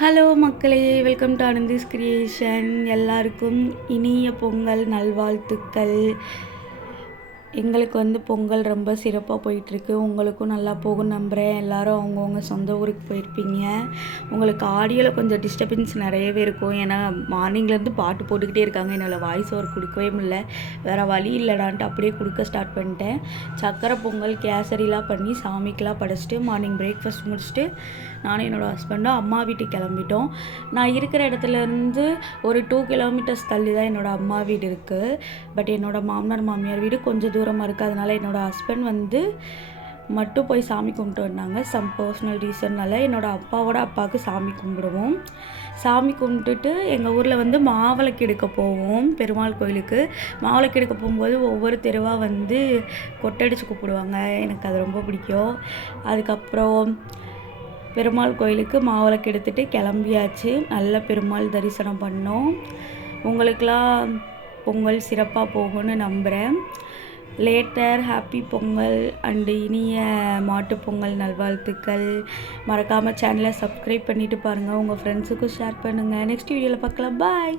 Hello மக்களே, welcome to ஆனந்திஸ் creation. எல்லாருக்கும் இனிய பொங்கல் நல்வாழ்த்துக்கள். எங்களுக்கு பொங்கல் ரொம்ப சிறப்பாக போயிட்டுருக்கு. உங்களுக்கும் நல்லா போகும் நம்புகிறேன். எல்லோரும் அவங்கவுங்க சொந்த ஊருக்கு போயிருப்பீங்க. உங்களுக்கு ஆடியோவில் கொஞ்சம் டிஸ்டர்பன்ஸ் நிறையவே இருக்கும். ஏன்னா மார்னிங்லேருந்து பாட்டு போட்டுக்கிட்டே இருக்காங்க. என்னால் வாய்ஸ் ஓவர் கொடுக்கவே முடியல. வேறு வழி இல்லைடான்ட்டு அப்படியே கொடுக்க ஸ்டார்ட் பண்ணிட்டேன். சக்கரை பொங்கல் கேசரிலாம் பண்ணி சாமிக்கெலாம் படைச்சிட்டு மார்னிங் பிரேக்ஃபாஸ்ட் முடிச்சுட்டு நானும் என்னோடய ஹஸ்பண்டும் அம்மா வீட்டுக்கு கிளம்பிட்டோம். நான் இருக்கிற இடத்துலேருந்து ஒரு 2 கிலோமீட்டர்ஸ் தள்ளி தான் என்னோடய அம்மா வீடு இருக்குது. பட் என்னோடய மாமனார் மாமியார் வீடு கொஞ்சம் தூரமாக இருக்குது. அதனால் என்னோடய ஹஸ்பண்ட் மட்டும் போய் சாமி கும்பிட்டு வந்தாங்க. சம் பர்சனல் ரீசன்னால் என்னோடய அப்பாவுக்கு சாமி கும்பிடுவோம். சாமி கும்பிட்டுட்டு எங்கள் ஊரில் மாவிளக்கு எடுக்க போவோம். பெருமாள் கோயிலுக்கு மாவிளக்கு எடுக்க போகும்போது ஒவ்வொரு தெருவாக கொட்டடிச்சு கூப்பிடுவாங்க. எனக்கு அது ரொம்ப பிடிக்கும். அதுக்கப்புறம் பெருமாள் கோயிலுக்கு மாவிளக்கு எடுத்துகிட்டு கிளம்பியாச்சு. நல்ல பெருமாள் தரிசனம் பண்ணோம். உங்களுக்கெலாம் பொங்கல் சிறப்பாக போகும்னு நம்புகிறேன். லேட்டர் ஹாப்பி பொங்கல் அண்டு இனிய மாட்டுப்பொங்கல் நல்வாழ்த்துக்கள். மறக்காமல் சேனலை சப்ஸ்கிரைப் பண்ணிவிட்டு பாருங்கள். உங்கள் ஃப்ரெண்ட்ஸுக்கும் ஷேர் பண்ணுங்கள். நெக்ஸ்ட் வீடியோவில் பார்க்கலாம். பாய்.